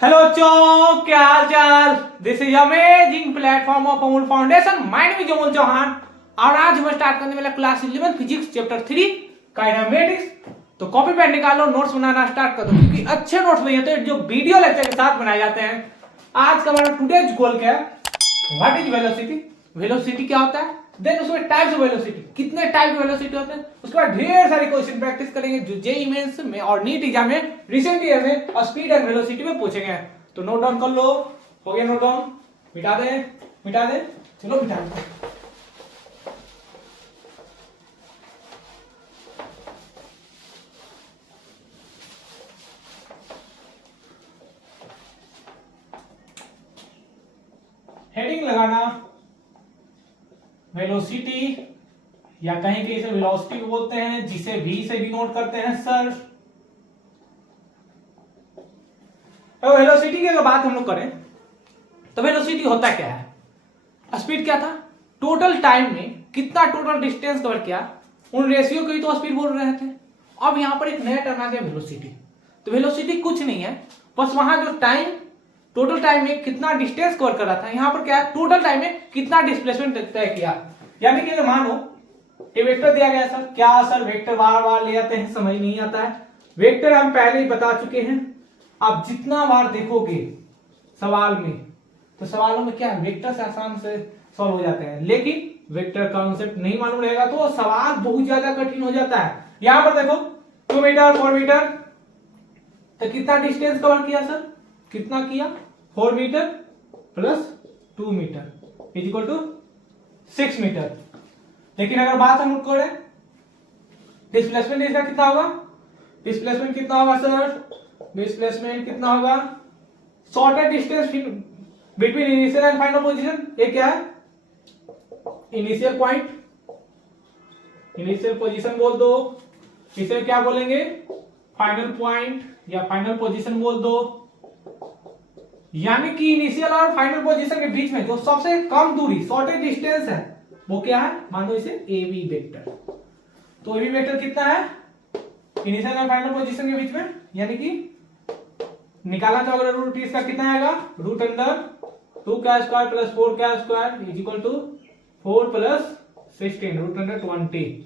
Hello बच्चों, क्या हाल चाल। This is amazing platform of Amul foundation. My name is Amul Chauhan और आज हम स्टार्ट करने वाला क्लास 11 फिजिक्स चैप्टर 3 काइनेमेटिक्स। तो कॉपी पेन निकालो, नोट्स बनाना स्टार्ट कर दो, क्योंकि अच्छे नोट्स नहीं होते जो वीडियो लेक्चर के साथ बनाए जाते हैं। आज का हमारा टुडेज गोल क्या है? What is velocity. वेलोसिटी क्या होता है, देन उसमें टाइप्स ऑफ वेलोसिटी, कितने टाइप ऑफ वेलोसिटी होते हैं। उसके बाद ढेर सारे क्वेश्चन प्रैक्टिस करेंगे जो जेईई मेंस में और नीट एग्जाम में रिसेंट ईयर में और स्पीड एंड वेलोसिटी में पूछेंगे। तो नोट डाउन कर लो। हो गया नोट डाउन? मिटा दे, मिटा दे, चलो मिटा दे। हेडिंग लगाना वेलोसिटी, या कहीं कहीं से वेलोसिटी बोलते हैं, जिसे वी से डिनोट करते हैं सर। तो वेलोसिटी की अगर बात हम लोग करें तो वेलोसिटी होता क्या है? स्पीड क्या था? टोटल टाइम में कितना टोटल डिस्टेंस कवर किया, उन रेशियो को ही तो स्पीड बोल रहे थे। अब यहां पर एक नया टर्म आ गया वेलोसिटी। तो वेलोसिटी कुछ नहीं है, बस वहां जो टाइम, टोटल टाइम में कितना डिस्टेंस कवर कर रहा था, यहां पर क्या है, टोटल टाइम में कितना डिस्प्लेसमेंट तय किया। यानी कि अगर मानो ये वेक्टर दिया गया सर, क्या सर वेक्टर बार बार ले जाते हैं, समझ नहीं आता है। वेक्टर हम पहले ही बता चुके हैं, आप जितना बार देखोगे सवाल में तो सवालों में क्या है, वेक्टर से आसान से सॉल्व हो जाते हैं। लेकिन वेक्टर कॉन्सेप्ट नहीं मालूम रहेगा तो सवाल बहुत ज्यादा कठिन हो जाता है। यहां पर देखो 2 मीटर 4 मीटर, तो कितना डिस्टेंस कवर किया सर, कितना किया, 4 meter plus 2 meter is equal to 6 meter. लेकिन अगर बात हम करें डिस्प्लेसमेंट इसका कितना होगा, डिस्प्लेसमेंट कितना होगा सर, डिस्प्लेसमेंट कितना होगा, shortest distance between initial and final position. ये क्या है, इनिशियल पॉइंट, इनिशियल पोजीशन बोल दो, इसे क्या बोलेंगे, फाइनल पॉइंट या फाइनल पोजीशन बोल दो। यानी कि इनिशियल और फाइनल पोजीशन के बीच में जो सबसे कम दूरी, शॉर्टेस्ट डिस्टेंस है, वो क्या है, मान लो इसे ए बी वेक्टर। तो ए बी वेक्टर कितना है इनिशियल और फाइनल पोजीशन के बीच में, यानी कि निकालना चाहोगे रूट इसका कितना आएगा, रूट अंडर 2 का स्क्वायर प्लस 4 का square is equal to 4 plus 16 root under 20।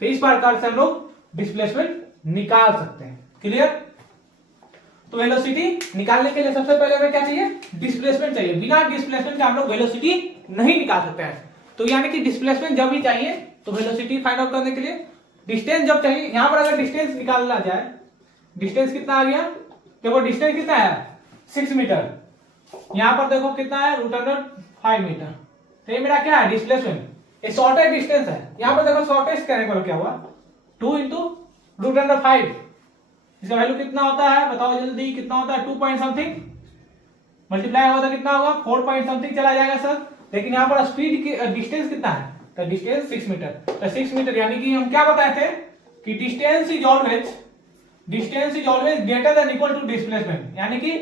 तो इस प्रकार से हम लोग डिस्प्लेसमेंट निकाल सकते हैं। क्लियर? तो वेलोसिटी निकालने के लिए सबसे पहले हमें क्या चाहिए, डिस्प्लेसमेंट चाहिए। बिना डिस्प्लेसमेंट के हम लोग वेलोसिटी नहीं निकाल सकते हैं। तो यानी कि डिस्प्लेसमेंट जब भी चाहिए तो वेलोसिटी फाइंड आउट करने के लिए डिस्टेंस जब चाहिए। यहां पर अगर डिस्टेंस निकालना जाए, डिस्टेंस कितना आ गया, देखो डिस्टेंस कितना है 6 मीटर, यहां पर देखो कितना है रूट अंडर 5 मीटर। तो ये मेरा क्या है, डिस्प्लेसमेंट। ये शॉर्टेस्ट डिस्टेंस है, यहां पर देखो शॉर्टेस्ट करने पर क्या हुआ, 2 इंटू रूट अंडर 5। इसका वैल्यू कितना होता है बताओ जल्दी, कितना होता है, 2 पॉइंट समथिंग, मल्टीप्लाई होगा तो कितना होगा 4 पॉइंट समथिंग चला जाएगा सर। लेकिन यहाँ पर स्पीड की डिस्टेंस कितना है, तो डिस्टेंस 6 मीटर। तो 6 मीटर यानी कि हम क्या बताए थे कि distance is always greater than equal to displacement. यानी कि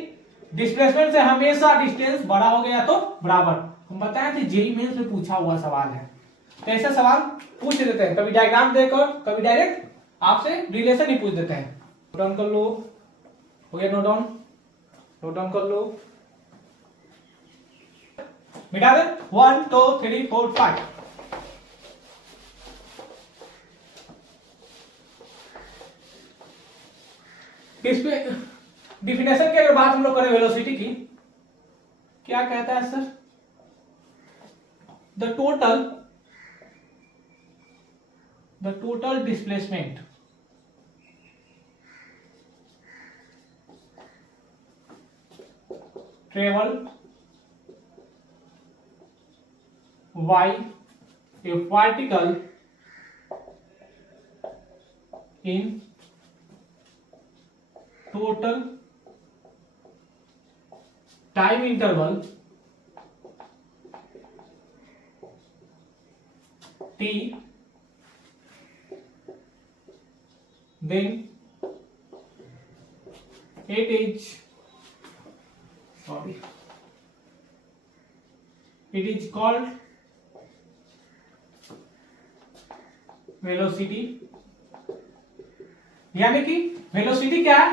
डिस्प्लेसमेंट से हमेशा डिस्टेंस बड़ा हो गया तो बराबर। हम बताए थे जेईई मेंस में पूछा हुआ सवाल है, तो ऐसा सवाल पूछ देते हैं, कभी डायग्राम देकर कभी डायरेक्ट आपसे रिलेशन ही पूछ देते हैं। नोट डाउन कर लो। हो गया नोट डाउन? नोट डाउन कर लो, मिटा दे। 1 2 3 4 5। डिफिनेशन की अगर बात हम लोग करें वेलोसिटी की, क्या कहता है sir, the total displacement travel by a particle in total time interval t, then it is called velocity. यानी कि वेलोसिटी क्या है,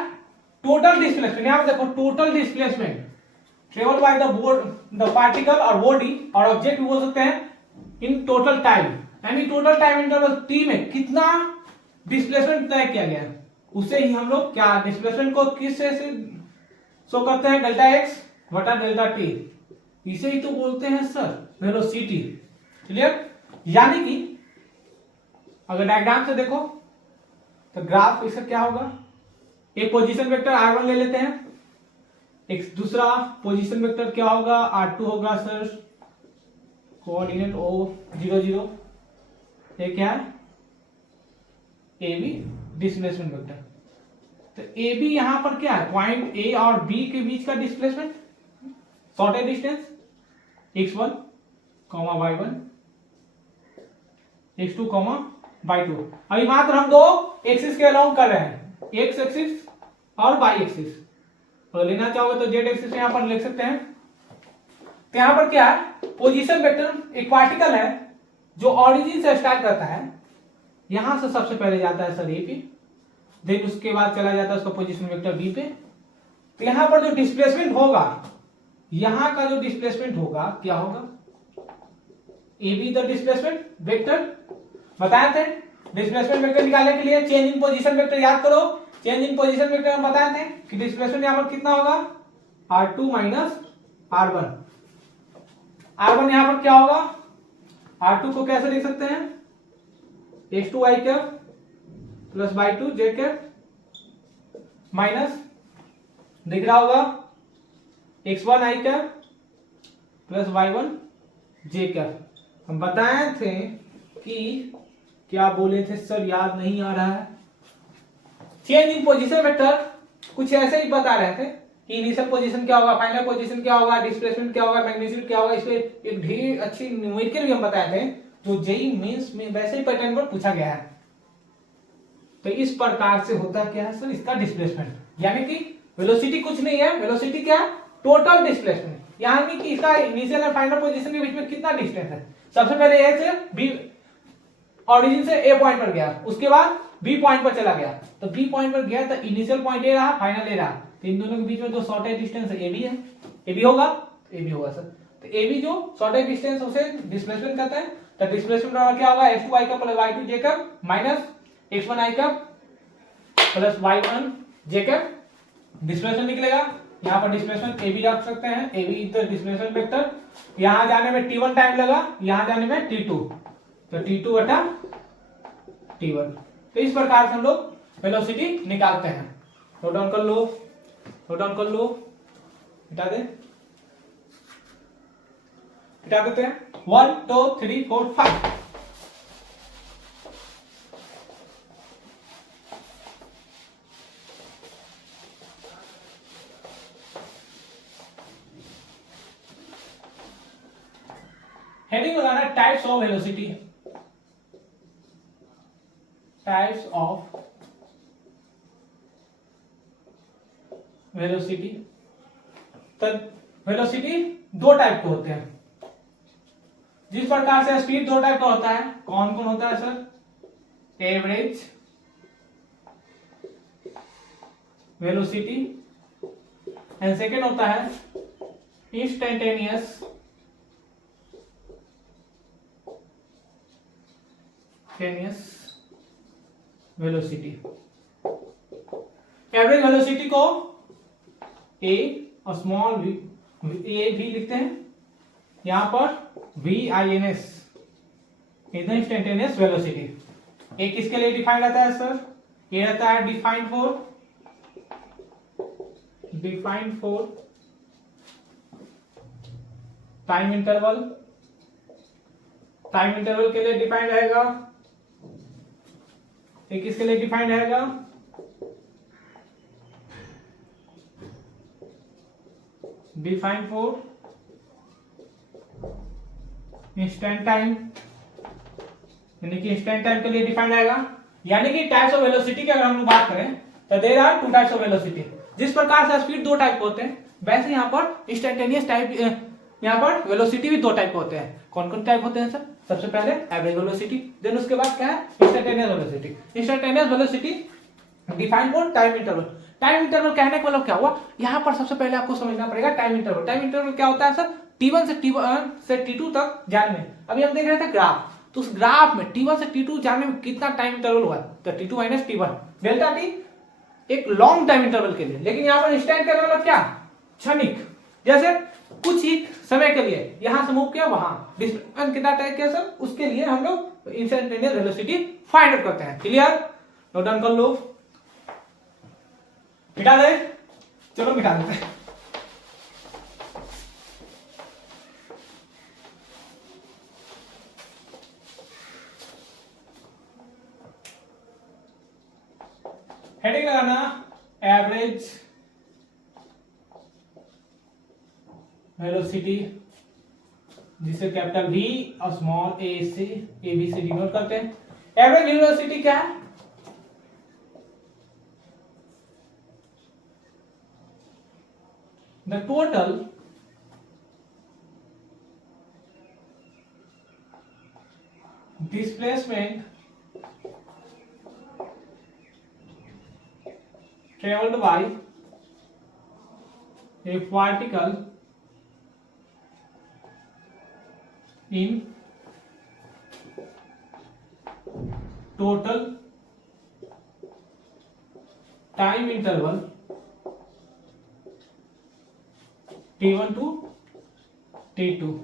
टोटल डिस्प्लेसमेंट, यहां पर देखो total displacement travel by the particle और बॉडी और ऑब्जेक्ट बोल सकते हैं इन टोटल टाइम, यानी टोटल टाइम इंटरवल टी में कितना डिस्प्लेसमेंट तय किया गया, उसे ही हम लोग क्या डिस्प्लेसमेंट को किस से शो करते हैं, डेल्टा एक्स बटा डेल्टा टी, इसे ही तो बोलते हैं सर वेलोसिटी। क्लियर? यानी कि अगर डायग्राम से देखो तो ग्राफ इसका क्या होगा, एक पोजीशन वेक्टर r1 ले लेते हैं, एक दूसरा पोजीशन वेक्टर क्या होगा r2 होगा सर, कोऑर्डिनेट O00, ये क्या है AB डिस्प्लेसमेंट वेक्टर। तो AB यहां पर क्या है, पॉइंट A और B के बीच का displacement, shortage distance x1, y1, x2, y2। अभी मात्र हम दो एक्सिस के अलाउंग कर रहे हैं, x एक्सिस और y एक्सिस। अगर लेना चाहोगे तो z एक्सिस यहां पर लिख सकते हैं। तो यहां पर क्या है, पोजीशन वेक्टर एक पार्टिकल है जो ऑरिजिन से स्टार्ट करता है, यहां से सबसे पहले जाता है सर ए पे, देन उसके बाद चला जाता है उसका पोजीशन वेक्टर बी पे। तो यहां पर जो डिस्प्लेसमेंट होगा, यहां का जो डिस्प्लेसमेंट होगा क्या होगा, A be the displacement vector बताए थे। डिस्प्लेसमेंट वेक्टर निकालने के लिए चेंज इन पोजीशन वेक्टर याद करो, चेंज इन पोजीशन वेक्टर हम बताए थे कि डिस्प्लेसमेंट यहां पर कितना होगा, r2 माइनस r1। r1 यहां पर क्या होगा, r2 को कैसे लिख सकते हैं, x2 y cap plus y2 j cap minus दिख रहा होगा x1 i cap plus y1 j cap. हम बताए थे कि क्या बोले थे सर, याद नहीं आ रहा है। चेंज इन पोजीशन वेक्टर कुछ ऐसे ही बता रहे थे कि इनिशियल पोजीशन क्या होगा, फाइनल पोजीशन क्या होगा, डिस्प्लेसमेंट क्या होगा, मैग्नीट्यूड क्या होगा। इसमें एक ढेर अच्छी न्यूमेरिकल भी हम बताए थे जो जेई मेंस में वैसे ही पैटर्न पर पूछा गया है। तो इस प्रकार से होता क्या है सर, इसका डिस्प्लेसमेंट, यानी कि वेलोसिटी कुछ नहीं है, वेलोसिटी क्या है, टोटल डिस्प्लेसमेंट, यानी कि इसका इनिशियल और फाइनल पोजीशन के बीच में कितना डिस्टेंस है। सबसे पहले ए से बी, ऑरिजिन से ए पॉइंट पर गया, उसके बाद बी पॉइंट पर चला गया, तो बी पॉइंट पर गया तो इनिशियल पॉइंट ए रहा, फाइनल ए रहा, तो इन दोनों के बीच में जो शॉर्टेज डिस्टेंस है ए बी है, ए बी होगा, ए बी होगा सर। तो ए बी जो शॉर्टेज डिस्टेंस उसे डिस्प्लेसमेंट कहते हैं। तो डिस्प्लेसमेंट क्या होगा, x2 y का प्लस y2 j का माइनस x1 i का प्लस y1 j का डिस्प्लेसमेंट निकलेगा। यहाँ पर डिस्प्लेसमेंट ए बी रख सकते हैं, ए बी इधर डिस्प्लेसमेंट वेक्टर, यहां जाने में t1 टाइम लगा, यहां जाने में t2, तो t2 बटा t1। तो इस प्रकार से हम लोग वेलोसिटी निकालते हैं। नोट डाउन कर लो, नोट डाउन कर लो, हटा दे, हटा देते हैं। 1 2 3 4 5। हेडिंग लगाना types of velocity, types of velocity. तो वेलोसिटी दो टाइप के होते हैं, जिस प्रकार से स्पीड दो टाइप का होता है, कौन कौन होता है sir, average velocity and second होता है इंस्टेंटेनियस वेलोसिटी। एवरेज वेलोसिटी को ए और स्मॉल वी, ए भी लिखते हैं, यहां पर VINS इंस्टेंटेनियस वेलोसिटी। ए किसके लिए डिफाइंड रहता है सर, ये रहता है defined for time interval, time interval के लिए डिफाइंड रहेगा। ये किसके लिए डिफाइंड रहेगा, डिफाइंड फॉर इंस्टेंट टाइम, यानी कि इंस्टेंट टाइम के लिए डिफाइंड रहेगा। यानी कि टाइप्स ऑफ वेलोसिटी की अगर हम लोग बात करें तो there are two types of velocity. जिस प्रकार से स्पीड दो टाइप होते हैं, वैसे यहाँ पर इंस्टेंटेनियस टाइप, यहाँ पर वेलोसिटी भी दो टाइप होते हैं। कौन कौन टाइप होते हैं सर, सबसे पहले एवरेज वेलोसिटी, देन उसके बाद क्या है instantaneous velocity. Instantaneous velocity defined for time interval, time interval कहने का मतलब क्या हुआ, यहाँ पर सबसे पहले आपको समझना पड़ेगा टाइम इंटरवल। टाइम इंटरवल क्या होता है सर, T1 से T2 तक जाने में। अभी हम देख रहे थे ग्राफ, तो उस ग्राफ में T1 से T2 जाने में कितना टाइम इंटरवल हुआ, तो T2 minus T1 delta T एक लॉन्ग टाइम इंटरवल के लिए। लेकिन यहाँ पर इंस्टेंट का मतलब क्या, क्षणिक, जैसे कुछ ही समय के लिए यहां से मूव किया वहां, डिस्प्लेसमेंट कितना टाइम किया सर, उसके लिए हम लोग इंस्टेंटेनियस वेलोसिटी फाइंड आउट करते हैं। क्लियर, नोट डाउन कर लो, मिटा दे, चलो मिटा देते हैं। हेडिंग लगाना एवरेज वेलोसिटी, जिसे कैपिटल V और स्मॉल a से AB से डिनोट करते हैं। एवरेज वेलोसिटी क्या है, the total displacement traveled by a particle in total time interval T1 to T2।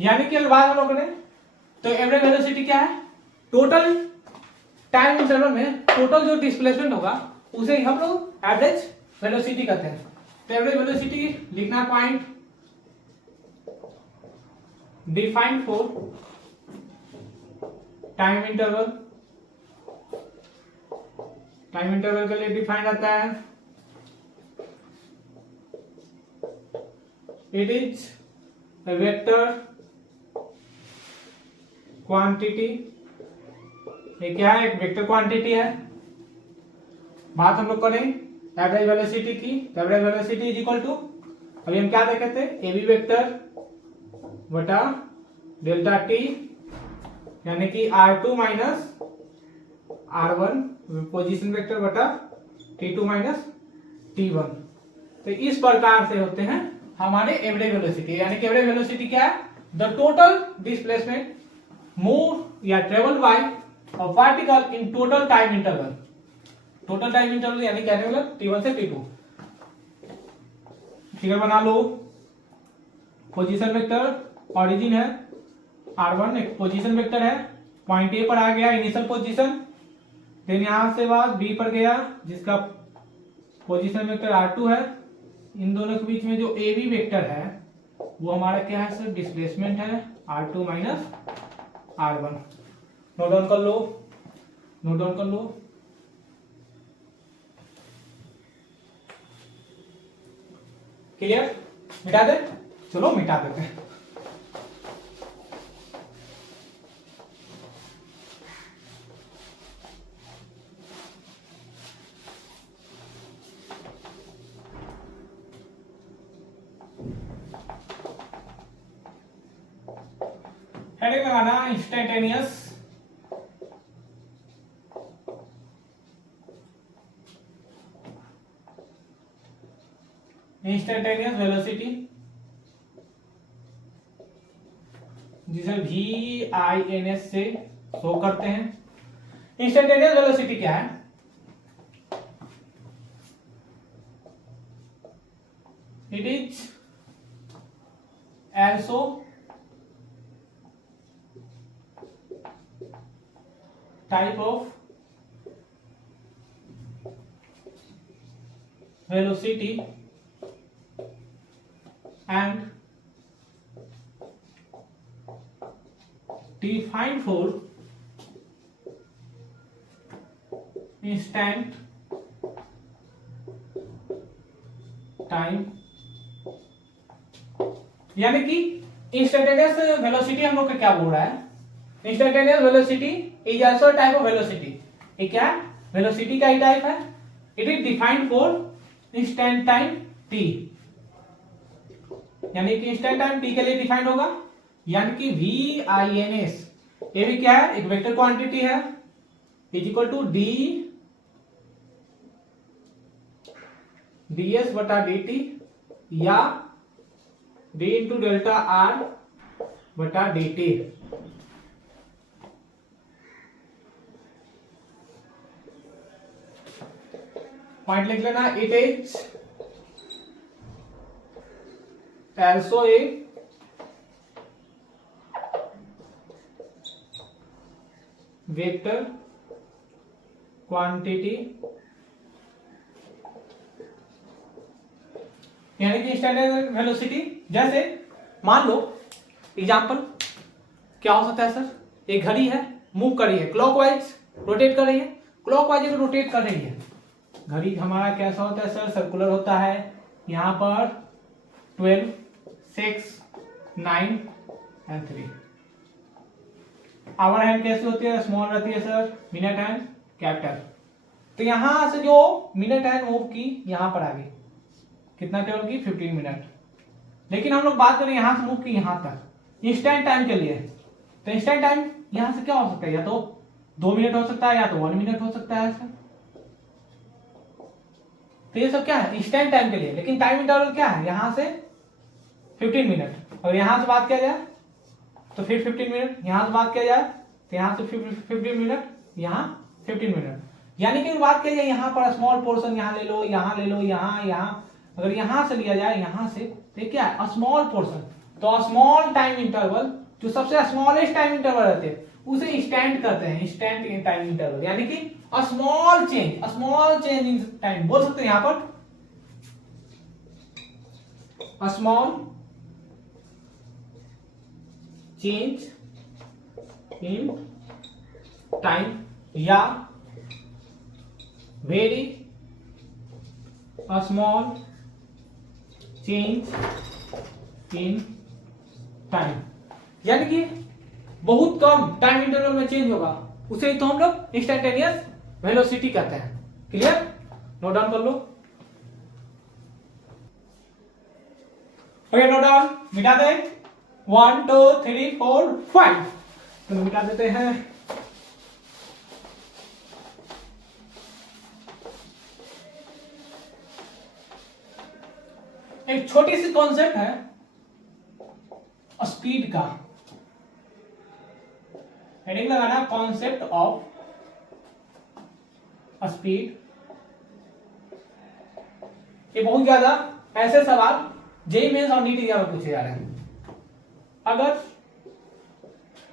यानी कि बात हम लोगों ने, तो एवरेज वेलोसिटी क्या है, टोटल टाइम इंटरवल में टोटल जो डिस्प्लेसमेंट होगा उसे हम लोग एवरेज वेलोसिटी कहते हैं। तो एवरेज वेलोसिटी लिखना point defined for time interval, time interval के लिए डिफाइंड आता है, it is a vector quantity. ये क्या है, एक वेक्टर क्वांटिटी है। बात हम लोग करें एवरेज वेलोसिटी की, average velocity is equal to, अभी हम क्या देखे थे, ए बी वेक्टर बटा डेल्टा टी, यानी कि R2 minus R1 position vector बटा T2 माइनस T1। तो इस प्रकार से होते हैं हमारे एवरेज वेलोसिटी। यानी कि एवरेज वेलोसिटी क्या है, द टोटल डिस्प्लेसमेंट मूव या travel by a particle in total time interval. Total time interval यानी क्या मतलब T1 से T2। फिगर बना लो, पोजीशन वेक्टर ओरिजिन है R1, एक पोजीशन वेक्टर है, पॉइंट ए पर आ गया इनिशियल पोजीशन, देन यहां से बाद बी पर गया जिसका पोजीशन वेक्टर R2 है। इन दोनों के बीच में जो ए बी वेक्टर है वो हमारा क्या है सर, डिस्प्लेसमेंट है R2 minus R1। Note down कर लो, नोट डाउन कर लो। क्लियर, मिटा दे, चलो मिटा देते हैं। हेडिंग लगाना इंस्टेंटेनियस इंस्टेंटेनियस वेलोसिटी, जिसे VINS से शो करते हैं। इंस्टेंटेनियस वेलोसिटी क्या है, it is also type of velocity and defined for instant time। यानी कि इंस्टेंटेनियस वेलोसिटी हम लोग का क्या बोल रहा है, instantaneous velocity is also type of velocity. ये क्या वेलोसिटी का ही टाइप है, it is defined for instant time t, यानी कि इंस्टेंट टाइम t के लिए डिफाइंड होगा। यानी कि VINS ये भी क्या है, एक वेक्टर क्वांटिटी है, is equal to D ds बटा dt या d इंटू डेल्टा r बटा dt। पॉइंट लिख लेना, it is also a vector quantity, यानी कि स्टैंडर्ड वेलोसिटी। जैसे मान लो एग्जांपल क्या हो सकता है सर, एक घड़ी है, मूव कर रही है, क्लॉकवाइज रोटेट कर रही है, क्लॉकवाइज अगर रोटेट कर रही है, घड़ी हमारा कैसा होता है सर, सर्कुलर होता है। यहां पर 12, 6, 9 एंड 3। आवर हैंड कैसे होती है, स्मॉल रहती है सर, मिनट हैंड कैपिटल। तो यहां से जो मिनट हैंड मूव की यहां पर आ गई, कितना टेबल की 15 मिनट। लेकिन हम लोग बात करें यहां से मूव की यहां तक इंस्टेंट टाइम के लिए, तो इंस्टेंट टाइम यहां से क्या हो सकता है, या तो 2 मिनट हो सकता है या तो 1 मिनट हो सकता है सर। तो ये सब क्या है इंस्टेंट टाइम के लिए। लेकिन टाइम इंटरवल क्या है, यहां से 15 मिनट, और यहां से बात किया जाए तो फिर 15 मिनट, यहां से बात किया जाए तो यहां से 15 मिनट, यहां 15 मिनट। यानी कि बात किया जाए यहां पर स्मॉल पोर्शन, यहां ले लो, यहां ले लो, यहां अगर यहां से लिया जाए यहां से, तो क्या है स्मॉल पोर्शन। तो स्मॉल टाइम इंटरवल, जो सबसे स्मॉलेस्ट टाइम इंटरवल रहते हैं उसे इंस्टेंट कहते हैं, इंस्टेंट टाइम इंटरवल। यानी कि स्मॉल चेंज इन टाइम बोल सकते हैं यहां पर, स्मॉल चेंज इन टाइम या very small change in time. यानी कि बहुत कम टाइम इंटरवल में चेंज होगा, उसे तो हम लोग इंस्टेंटेनियस वेलोसिटी कहते हैं। क्लियर, नोट डाउन कर लो। ओके, नोट डाउन, मिटा दे 1 2 3 4 5, तो मिटा देते हैं। एक छोटी सी कॉन्सेप्ट है स्पीड का, हेडिंग लगाना कॉन्सेप्ट ऑफ स्पीड। ये बहुत ज्यादा ऐसे सवाल जेईई मेंस और नीट एग्जाम में पूछे जा रहे हैं। अगर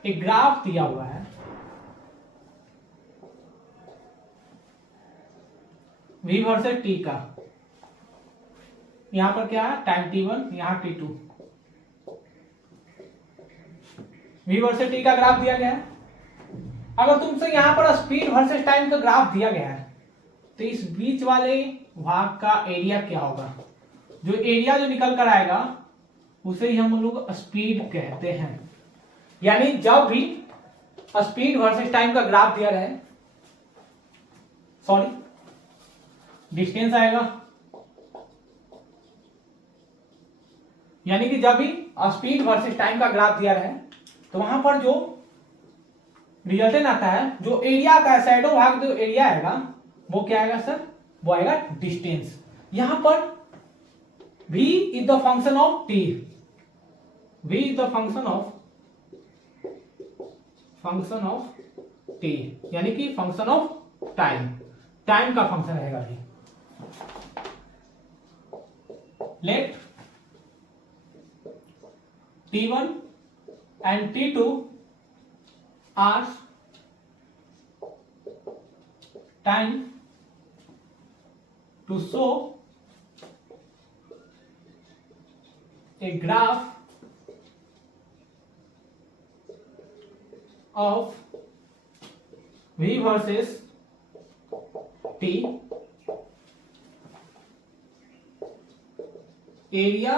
एक ग्राफ दिया हुआ है, v वर्सेस t का, यहां पर क्या है टाइम t1, यहां t2, v वर्सेस t का ग्राफ दिया गया है। अगर तुमसे यहां पर स्पीड वर्सेस टाइम का ग्राफ दिया गया है, तो इस बीच वाले भाग का एरिया क्या होगा, जो एरिया जो निकल कर आएगा उसे ही हम लोग स्पीड कहते हैं। यानी जब भी स्पीड वर्सेस टाइम का ग्राफ दिया रहे, सॉरी डिस्टेंस आएगा, यानी कि जब भी स्पीड वर्सेस टाइम का ग्राफ दिया रहे तो वहां पर जो रिजल्टेंट आता है, जो एरिया आता है, शैडो भाग जो एरिया आएगा वो क्या आएगा सर, वो आएगा डिस्टेंस। यहां पर v इज the function of t, v इज द फंक्शन ऑफ t, यानी कि फंक्शन ऑफ टाइम, टाइम का फंक्शन रहेगा v। Let t1 and t2 are time to show a graph of v versus t, area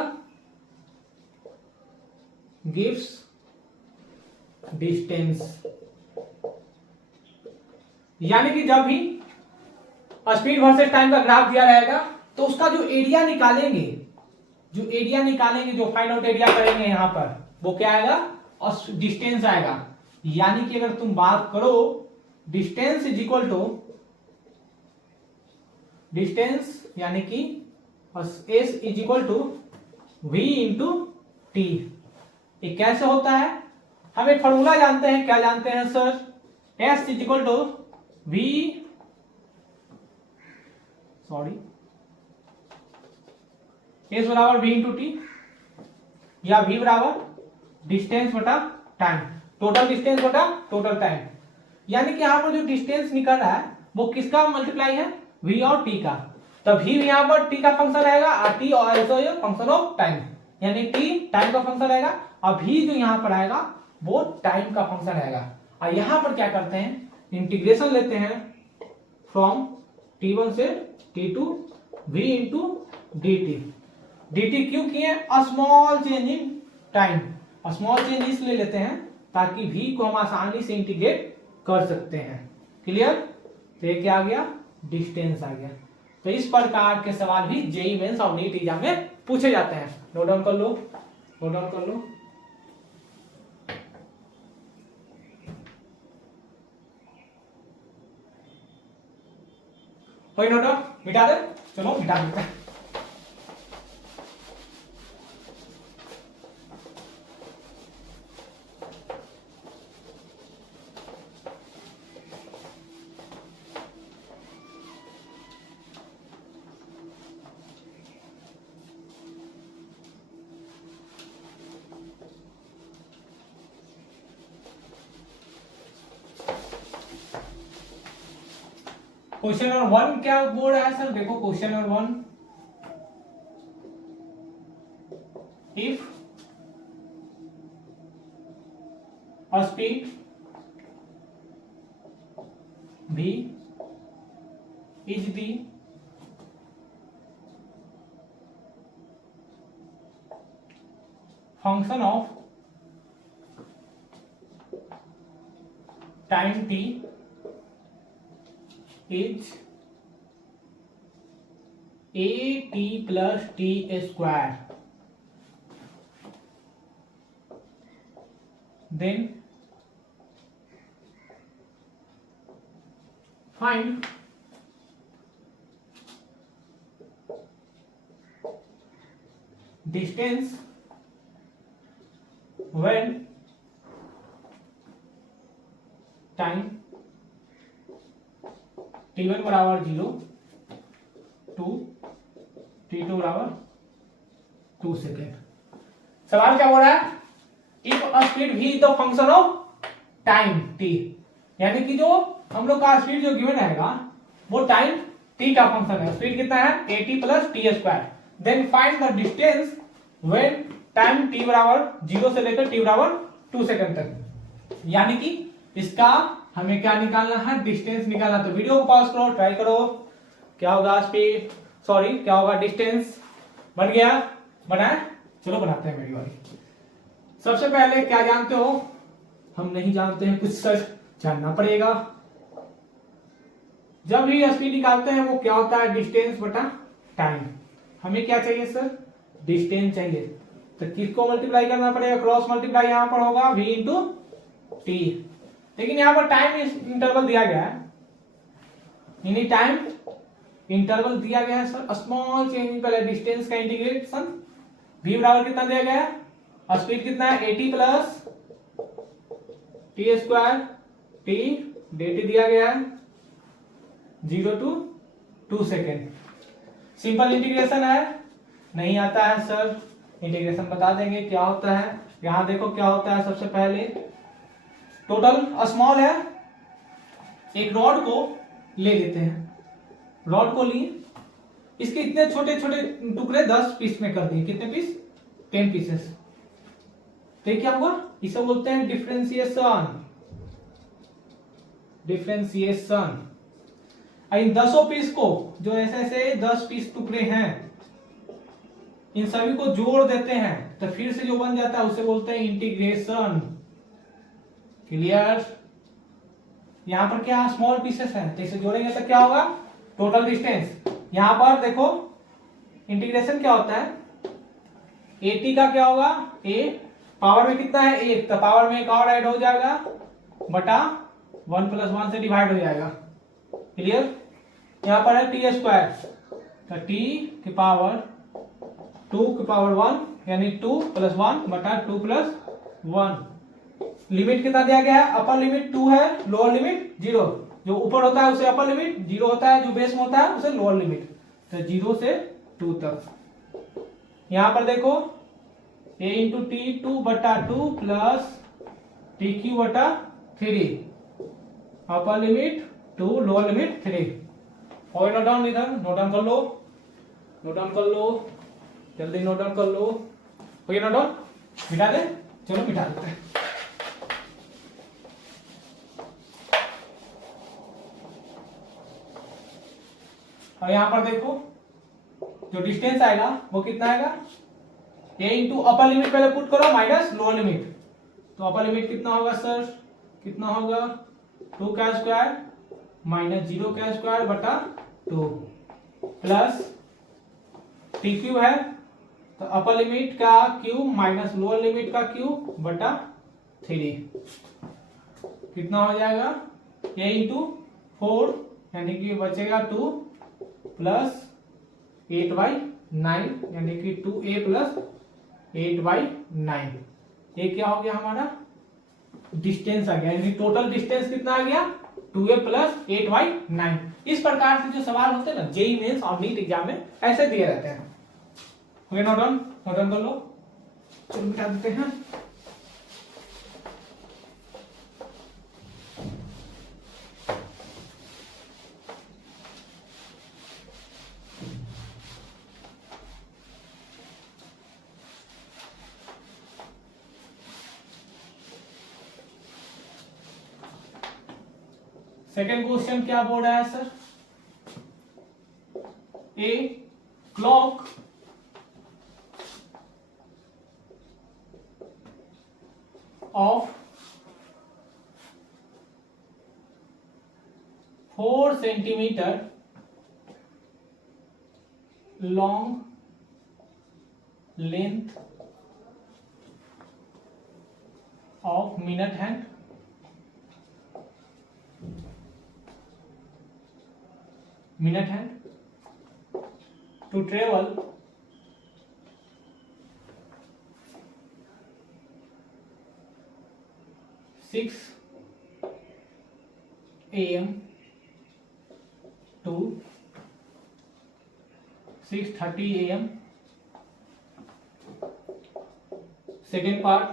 gives distance। यानी कि जब भी speed versus time का ग्राफ दिया रहेगा तो उसका जो एरिया निकालेंगे, जो फाइंड आउट एरिया करेंगे यहां पर, वो क्या आएगा, और डिस्टेंस आएगा। यानी कि अगर तुम बात करो distance is equal to distance, यानी कि और S is equal to V into T. ये कैसे होता है? हम एक फॉर्मूला जानते हैं, क्या जानते हैं sir? S is equal to V, sorry, S बराबर वी इंटू टी, या वी बराबर डिस्टेंस बटा टाइम, टोटल डिस्टेंस बटा टोटल टाइम। यानी कि यहाँ पर जो डिस्टेंस निकल रहा है वो किसका मल्टीप्लाई है? v और t का। तो v यहाँ पर t का फंक्शन रहेगा और t also function of time, यानी t टाइम का फंक्शन रहेगा और v जो यहाँ पर आएगा वो टाइम का फंक्शन रहेगा। और यहाँ पर क्या करते हैं? इंटीग्रेशन लेते हैं फ्रॉम t1 से t2 v इंटू dt क्यों किए? Small change in time, small change इसलिए लेते हैं ताकि v को हम आसानी से इंटीग्रेट कर सकते हैं। क्लियर? तो ये क्या आ गया? डिस्टेंस आ गया। तो इस प्रकार के सवाल भी जेईई मेंस और नीट एग्जाम में पूछे जाते हैं। नोट डाउन कर लो, नोट डाउन कर लो। कोई नोट डाउन मिटा दे, चलो मिटा देते हैं। क्वेश्चन नंबर 1 क्या बोल रहा है सर? देखो question number 1, if a speed v is the function of time t is at plus t square, then find distance when time t1 बराबर 0 टू t2 बराबर 2 सेकेंड। सवाल क्या बोल रहा है? If a speed v the function of time t, यानी कि जो हम लोग का स्पीड जो गिवन रहेगा वो टाइम t का फंक्शन है। स्पीड कितना है? at plus T square. Then find the distance when time t बराबर 0 से लेकर t बराबर 2 सेकेंड तक। यानी कि इसका हमें क्या निकालना है? डिस्टेंस निकालना। तो वीडियो को पॉज करो, ट्राई करो। क्या होगा? स्पीड, सॉरी क्या होगा? डिस्टेंस बन गया? बना है? चलो बनाते हैं मेरी वाली। सबसे पहले क्या जानते हो? हम नहीं जानते हैं, कुछ सच जानना पड़ेगा। जब भी स्पीड निकालते हैं वो क्या होता है? डिस्टेंस बटा टाइम। हमें क्या चाहिए सर? डिस्टेंस चाहिए। तो किसको मल्टीप्लाई करना पड़ेगा? क्रॉस मल्टीप्लाई यहां पर होगा v इंटू टी। लेकिन यहां पर टाइम इंटरवल दिया गया है, यानी टाइम इंटरवल दिया गया है सर। स्मॉल चेंज पहले डिस्टेंस का इंटीग्रेशन, v बराबर कितना दिया गया है? और स्पीड कितना है? 80 plus T square T dt दिया गया है 0 टू 2 सेकेंड। सिंपल इंटीग्रेशन है, नहीं आता है सर इंटीग्रेशन बता देंगे क्या होता है। यहां देखो क्या होता है। सबसे पहले टोटल स्मॉल है, एक रॉड को ले लेते हैं। रॉड को लिए, इसके इतने छोटे छोटे टुकड़े 10 पीस में कर दिए। कितने पीस? 10 पीसेस। तो क्या हुआ? इसे बोलते हैं डिफरेंशिएशन। डिफरेंशिएशन। इन 10 पीस को, जो ऐसे ऐसे 10 पीस टुकड़े हैं, इन सभी को जोड़ देते हैं तो फिर से जो बन जाता है उसे बोलते हैं इंटीग्रेशन। क्लियर? यहां पर क्या स्मॉल पीसेस है तो इसे जोड़ेंगे तो क्या होगा? Total distance. यहां पर देखो इंटीग्रेशन क्या होता है? at का क्या होगा? a पावर में कितना है? 1, तो पावर में एक और ऐड हो जाएगा बटा 1 + 1 से डिवाइड हो जाएगा। क्लियर? यहां पर है टी स्क्वायर, तो t की पावर 2 की पावर 1 यानी 2 + 1 बटा 2 + 1। लिमिट कितना दिया गया है? अपर लिमिट 2 है, लोअर लिमिट 0। जो ऊपर होता है उसे अपर लिमिट, 0 होता है जो बेस में होता है उसे लोअर लिमिट। तो 0 से 2 तक। यहां पर देखो a × t 2 बटा 2 प्लस टी क्यू बटा 3, अपर लिमिट 2 लोअर लिमिट 3। और नोट डाउन, इधर नोट डाउन कर लो, नोट डाउन कर लो, जल्दी नोट डाउन कर लो। हो गया नोट डाउन? मिटा दे, चलो मिटा देते हैं। और यहां पर देखो जो डिस्टेंस आएगा वो कितना आएगा? a इंटू अपर लिमिट पहले पुट करो माइनस लोअर लिमिट। तो अपर लिमिट कितना होगा सर? कितना होगा? 2 का स्क्वायर माइनस 0 का स्क्वायर बटा 2 प्लस टी क्यूब है तो अपर लिमिट का क्यूब माइनस लोअर लिमिट का क्यूब बटा 3। कितना हो जाएगा? a इंटू 4 यानी कि बचेगा 2 प्लस 8/9 यानी कि 2a प्लस 8/9। ये क्या हो गया हमारा? डिस्टेंस आ गया, यानी टोटल डिस्टेंस कितना आ गया? 2a plus 8/9। इस प्रकार से जो सवाल होते हैं ना जेईई मेंस और नीट एग्जाम में ऐसे दिए रहते हैं। Okay note down, note down कर लो, चलो मिटा देते हैं। सेकेंड क्वेश्चन क्या बोल रहा है sir? A clock of 4 centimetre long length of minute hand to travel 6 AM to 6:30 AM। Second part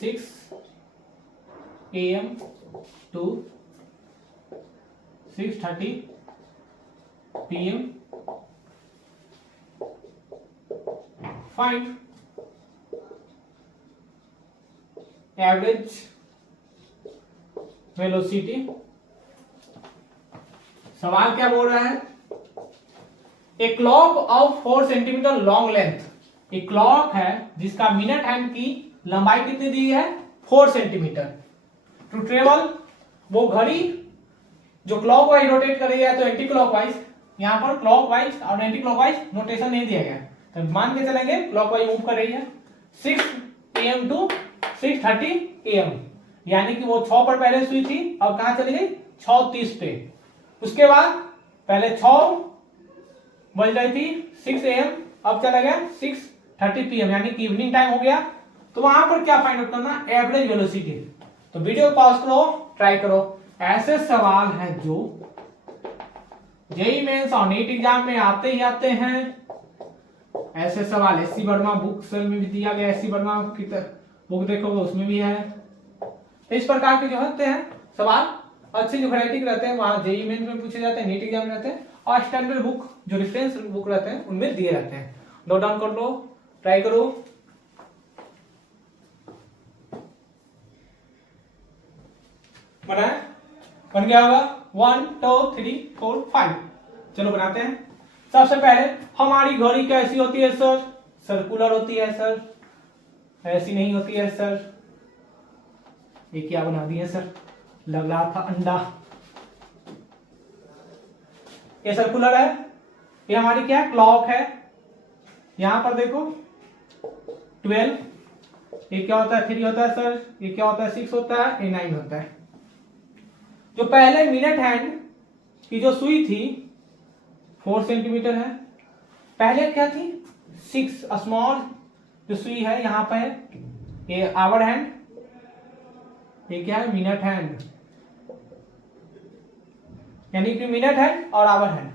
6 AM to 6:30 PM। Find average velocity। सवाल क्या बोल रहा है? A clock of 4 centimetre long length. एक क्लॉक है जिसका मिनट हैंड की लंबाई कितनी दी है? 4 सेंटीमीटर। टू ट्रेवल, वो घड़ी जो क्लॉक वाइज रोटेट कर रही है तो एंटी क्लॉकवाइज, यहां पर क्लॉकवाइज और एंटी क्लॉकवाइज नोटेशन नहीं दिया गया, तो मान के चलेंगे क्लॉकवाइज मूव कर रही है 6 AM टू 6:30 AM, यानी कि वो 6 पर पहले सुई थी, अब कहां चली गई? 6:30 पे। उसके बाद पहले 6 बज रही थी 6 AM, अब चला गया 6:30 PM, यानी कि इवनिंग टाइम हो गया। तो वहां पर क्या फाइंड आउट करना? Average velocity. तो वीडियो पॉज करो, ट्राई करो। ऐसे सवाल हैं जो जेईई मेंस और नीट एग्जाम में आते ही आते हैं। ऐसे सवाल एससी वर्मा बुक सेल में भी दिया गया, एससी वर्मा की बुक देखोगे उसमें भी है। तो इस प्रकार के जो होते हैं सवाल अच्छी जो वैरायटी के रहते हैं वहां जेईई मेंस में पूछे जाते हैं, नीट एग्जाम में रहते हैं, और स्टैंडर्ड बुक जो रेफरेंस बुक रहते हैं उनमें दिए रहते हैं। नोट डाउन कर लो, ट्राई करो। बनाए? बन गया होगा? 1 2 3 4 5। चलो बनाते हैं। सबसे पहले हमारी घड़ी कैसी होती है सर? सर्कुलर होती है सर, ऐसी नहीं होती है सर। ये क्या बना दिया सर? लग रहा था अंडा। ये सर्कुलर है, ये हमारी क्या है? क्लॉक है। यहां पर देखो 12, ये क्या होता है? 3 होता है सर, ये क्या होता है? 6 होता है, ये 9 होता है। जो पहले मिनट हैंड की जो सुई थी 4 सेंटीमीटर है। पहले क्या थी 6 स्मॉल जो सुई है यहाँ पे है ये आवर हैंड, ये क्या है मिनट हैंड, यानी कि मिनट हैंड और आवर हैंड।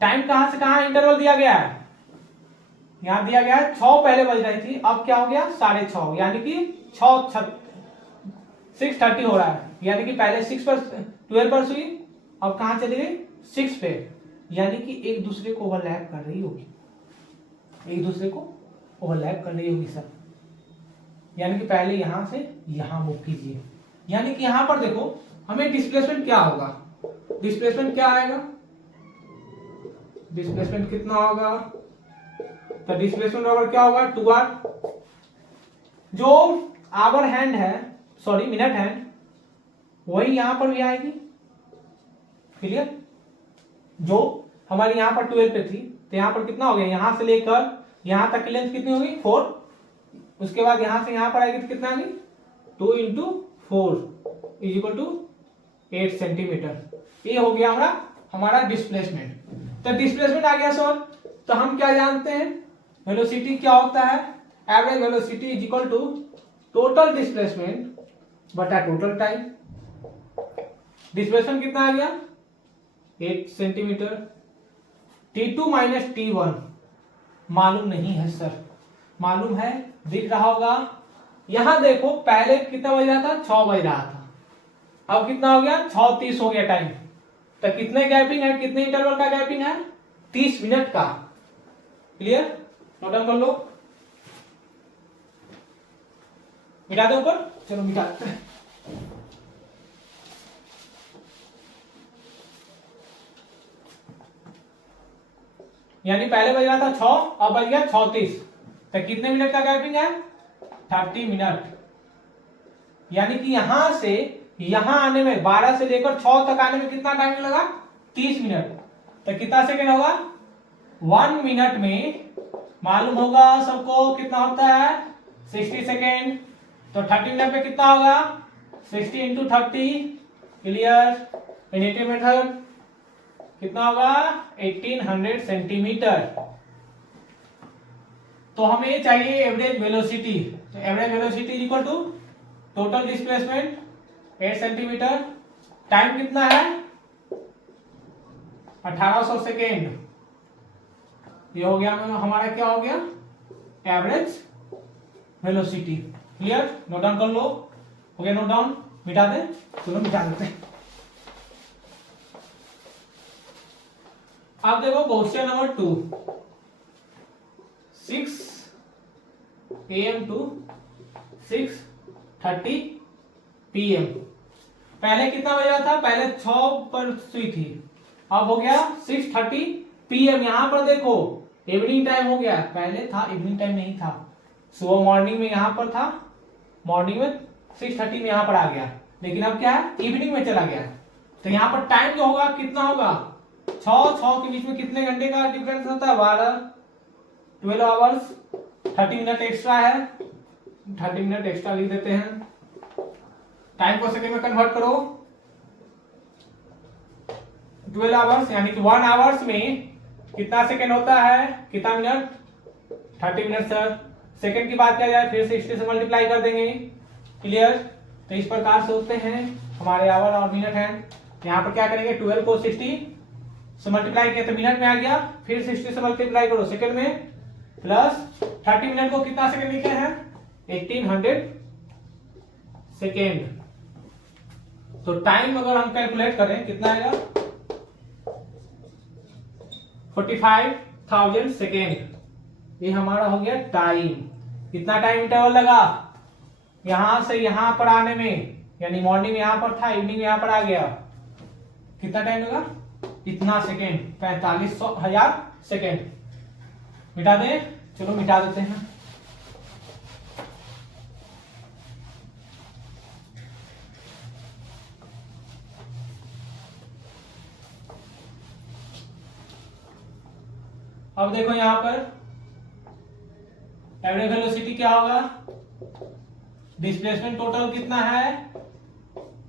टाइम कहां से कहां इंटरवल दिया गया है, यहां दिया गया है 6 पहले बज रही थी, अब क्या हो गया 6:30, यानी कि 6:30 हो रहा है, यानी कि पहले 6 पर 12 पर सुई, अब कहां चली गई 6 पे, यानी कि एक दूसरे को ओवरलैप कर रही होगी, एक दूसरे को ओवरलैप कर रही होगी सर। यानी कि पहले यहां से यहां मूव कीजिए, यानी कि यहां पर देखो हमें डिस्प्लेसमेंट क्या होगा, डिस्प्लेसमेंट क्या आएगा, डिस्प्लेसमेंट कितना होगा, तो डिस्प्लेसमेंट बराबर क्या होगा 2r, जो आवर हैंड है सॉरी मिनट हैंड वही यहां पर भी आएगी, क्लियर। जो हमारी यहां पर 12 पे थी तो यहां पर कितना हो गया, यहां से लेकर यहां तक की लेंथ कितनी होगी 4, उसके बाद यहां से यहां पर आएगी तो कितना आएगी 2 × 4 = 8 सेंटीमीटर। ये हो गया हमारा डिस्प्लेसमेंट। तो डिस्प्लेसमेंट आ गया सर, तो हम क्या जानते हैं वेलोसिटी क्या होता है, average velocity equal to total displacement बटा टोटल टाइम। डिस्प्लेसमेंट कितना आ गया 8 सेंटीमीटर। T2 माइनस T1 मालूम नहीं है सर, मालूम है दिख रहा होगा, यहां देखो पहले कितना बज रहा था 6 बज रहा था, अब कितना हो गया 6:30 हो गया टाइम, तो कितने गैपिंग है, कितने इंटरवल का गैपिंग है 30 मिनट का, क्लियर। नोट डाउन कर लो, मिटा दो ऊपर, चलो मिटा देते हैं। यानी पहले बज रहा था 6, अब बज गया 6:30, तो कितने मिनट का गैपिंग है 30 मिनट। यानी कि यहां से यहां आने में 12 से लेकर 6 तक आने में कितना टाइम लगा 30 मिनट, तो कितना सेकेंड होगा 1 मिनट में मालूम होगा सबको कितना होता है 60 सेकेंड, तो 30 मिनट में कितना होगा 60 × 30, क्लियर। यूनिटी मेथड कितना होगा 1800 सेंटीमीटर। तो हमें चाहिए एवरेज वेलोसिटी, तो average velocity equal to total displacement 8 centimeter, time कितना है 1800 सेकेंड, ये हो गया हमारा क्या हो गया average velocity, clear. Note down कर लो, हो गया नोट डाउन, मिटा दे, चलो मिटा देते हैं। अब देखो question number 2, 6 AM to 6:30 PM। पहले कितना बजा था, पहले 6 पर सुई थी, अब हो गया 6:30 PM। यहां पर देखो इवनिंग टाइम हो गया, पहले था इवनिंग टाइम नहीं था, सुबह मॉर्निंग में यहां पर था, मॉर्निंग में 6:30 में यहां पर आ गया, लेकिन अब क्या है इवनिंग में चला गया, तो यहां पर टाइम जो होगा कितना होगा 6 के बीच में कितने घंटे का डिफरेंस होता है 12 आवर्स, 30 मिनट एक्स्ट्रा है, 30 मिनट एक्स्ट्रा लिख देते हैं। टाइम को सेकंड में कन्वर्ट करो, 12 आवर्स यानी कि 1 आवर्स में कितना सेकंड होता है, कितना मिनट 30 मिनट सर। सेकंड की बात किया जाए फिर 60 से मल्टीप्लाई कर देंगे, क्लियर। तो इस प्रकार से होते हैं हमारे आवर और मिनट हैं। यहाँ पर क्या करेंगे 12 को 60 से मल्टीप्लाई किया तो मिनट में आ गया, फिर 60 से मल्टीप्लाई करो सेकंड में, प्लस 30 मिनट को कितना सेकंड लिखे हैं 1800 सेकेंड। तो टाइम अगर हम कैलकुलेट करें कितना आएगा 45,000 सेकेंड। ये हमारा हो गया टाइम। कितना टाइम इंटरवल लगा यहां से यहां पर आने में, यानी मॉर्निंग यहां पर था इवनिंग यहां पर आ गया, कितना टाइम लगा इतना सेकेंड, 45,000 सेकेंड। मिटा दे, चलो मिटा देते हैं। अब देखो यहां पर एवरेज वेलोसिटी क्या होगा, डिस्प्लेसमेंट टोटल कितना है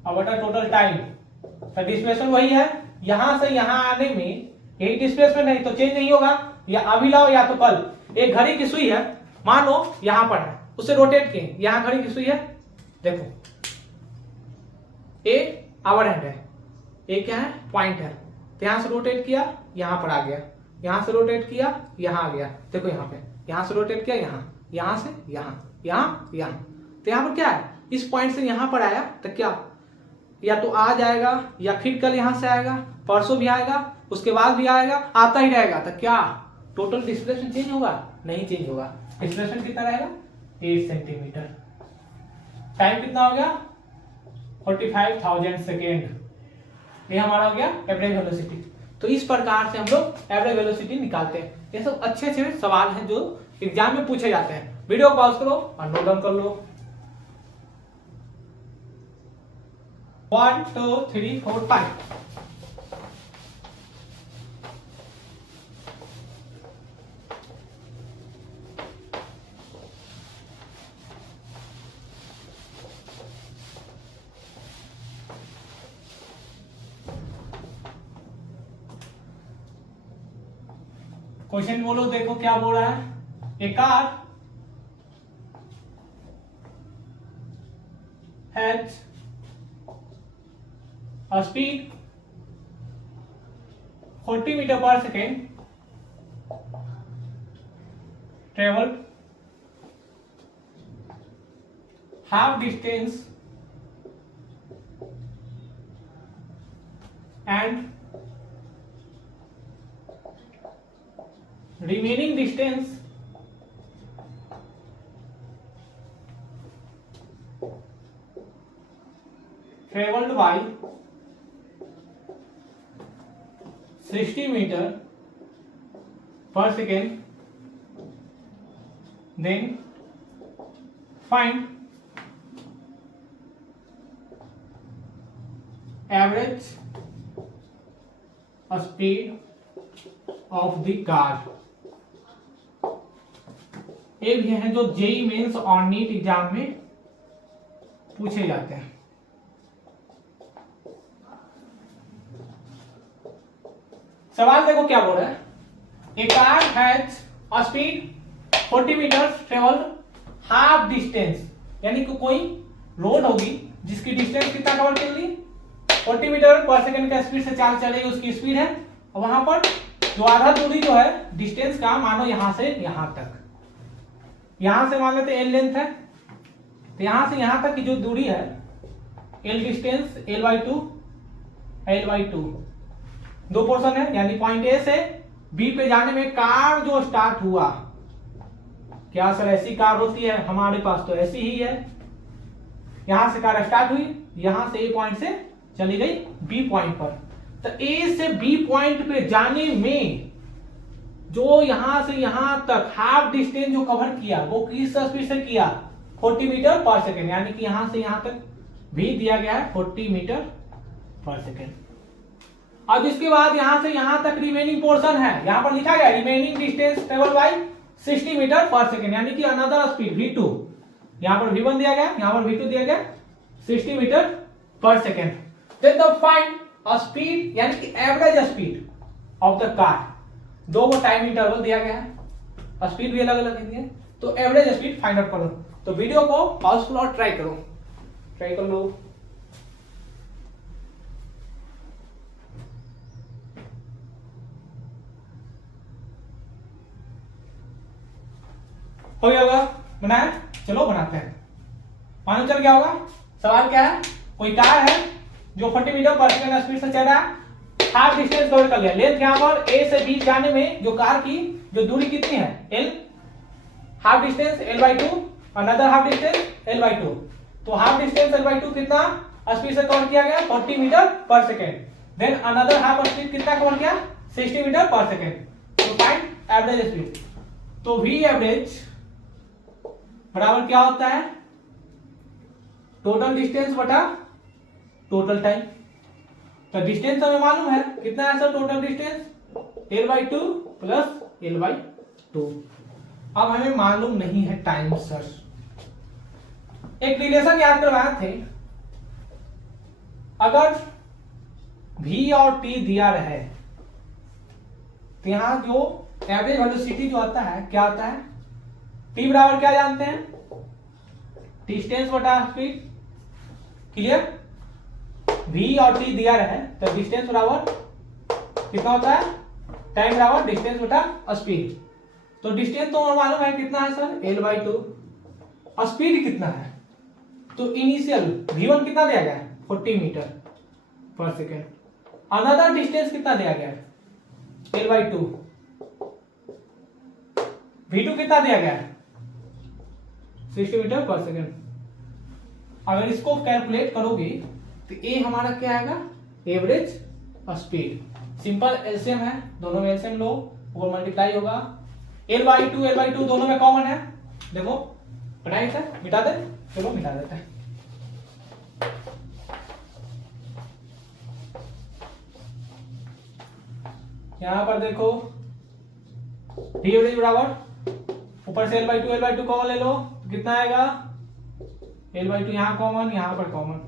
अब बटा टोटल टाइम। तो डिस्प्लेसमेंट वही है, यहां से यहां आने में यही डिस्प्लेसमेंट नहीं तो चेंज नहीं होगा, या अभी लाओ या तो कल। एक घड़ी की सुई है, मान लो यहां पर है, उसे रोटेट किए, यहां घड़ी की सुई है, देखो ए आवर हैंड है, ए क्या है, पॉइंट है, तो यहां से रोटेट किया यहां पर आ गया, यहां से रोटेट किया यहां आ गया, देखो यहां पे, यहां से रोटेट किया यहां, यहां से यहां, यहां, तो यहां पर क्या है, इस पॉइंट से यहां पर आया तो क्या, या तो आज आएगा या फिर कल यहां से आएगा, परसों भी आएगा, उसके बाद भी आएगा, आता ही रहेगा, तो क्या टोटल डिस्प्लेसमेंट चेंज होगा, नहीं चेंज होगा। डिस्प्लेसमेंट कितना रहेगा, 8 सेंटीमीटर। टाइम कितना हो गया, 45,000 सेकेंड। ये हमारा हो गया एवरेज वेलोसिटी। तो इस प्रकार से हम लोग एवरेज वेलोसिटी निकालते हैं। ये सब अच्छे अच्छे सवाल हैं जो एग्जाम में पूछे जाते हैं। वीडियो को पॉज करो और नोट डाउन कर लो। 1 2 3 4 5। क्वेश्चन बोलो, देखो क्या बोल रहा है। A car has a speed 40 meter per second traveled half distance and remaining distance traveled by 60 meter per second, then find average speed of the car। ये भी है जो जेई मेंस और नीट एग्जाम में पूछे जाते हैं। सवाल देखो क्या बोल रहा है। A car has a speed 40 metre travelled half distance, यानी कि कोई रोड होगी जिसकी डिस्टेंस कितना कवर कर ली, 40 मीटर पर सेकंड का स्पीड से चाल चलेगी, उसकी स्पीड है। और वहां पर जो आधा दूरी जो है डिस्टेंस का, मानो यहां से यहां तक, यहां से मान लेते एल लेंथ है, तो यहां से यहां तक की जो दूरी है एल डिस्टेंस, L/2 दो पोर्शन है, यानी पॉइंट ए से बी पे जाने में कार जो स्टार्ट हुआ, क्या सर ऐसी कार होती है हमारे पास, तो ऐसी ही है। यहां से कार स्टार्ट हुई, यहां से ए पॉइंट से चली गई बी पॉइंट पर, तो ए से बी पॉइंट पे जाने में जो यहां से यहां तक हाफ डिस्टेंस जो कवर किया वो किस स्पीड से किया, 40 मीटर पर सेकेंड, यानी कि यहां से यहां तक भी दिया गया है 40 मीटर पर सेकेंड। अब इसके बाद यहां से यहां तक रिमेनिंग पोर्शन है, यहां पर लिखा गया remaining distance travel by 60 meter per second, यानी कि अनदर स्पीड v2, यहां पर v1 दिया गया, यहां पर v2 दिया गया 60 meter per second. Then the find a speed, यानी कि average speed of the car, दो वो टाइम इंटरवल दिया गया है, स्पीड भी अलग अलग है, तो एवरेज स्पीड फाइंड आउट करो। तो वीडियो को पॉज करो और ट्राई करो, ट्राई कर लो। हो गया होगा, बनाया, चलो बनाते हैं। मानो चल क्या होगा, सवाल क्या है, कोई कार है जो 40 मीटर पर सेकंड स्पीड से चल रहा है, हाफ डिस्टेंस कवर कर लिया, लेंथ यहां पर ए से बी जाने में जो कार की जो दूरी कितनी है, L, half distance L/2, another half distance L/2, तो हाफ डिस्टेंस L/2 कितना स्पीड से कवर किया गया, 40 meter per second, then another half speed कितना कवर किया, 60 मीटर पर सेकंड। तो फाइंड एवरेज स्पीड, तो V एवरेज बराबर क्या होता है, टोटल डिस्टेंस बटा टोटल टाइम। तो डिस्टेंस हमें मालूम है कितना है sir, total distance L/2 plus L/2। अब हमें मालूम नहीं है टाइम सर। एक रिलेशन याद करवाए थे, अगर V और T दिया रहे तो यहाँ जो एवरेज वेलोसिटी जो आता है क्या आता है, टी बराबर क्या जानते हैं, डिस्टेंस बटा स्पीड। क्लियर, v और t दिया रहे तो डिस्टेंस बराबर कितना होता है, टाइम बराबर डिस्टेंस बटा स्पीड। तो डिस्टेंस तो मालूम है कितना है सर, l/2। और स्पीड कितना है, तो इनिशियल v1 कितना दिया गया है, 40 meter per second. Another distance कितना दिया गया है, l/2। v2 कितना दिया गया है, 60 मीटर पर सेकेंड। अगर इसको कैलकुलेट करोगे तो ए हमारा क्या आएगा, एवरेज स्पीड। सिंपल एलसीएम है, दोनों में एलसीएम लो, वो मल्टीप्लाई होगा। l/2 दोनों में कॉमन है, देखो बनाइए सर, मिटा दे, चलो मिटा देते हैं। यहां पर देखो v एवरेज बराबर ऊपर से l/2 कॉमन ले लो, कितना आएगा, l/2 यहाँ कॉमन, यहाँ पर कॉमन,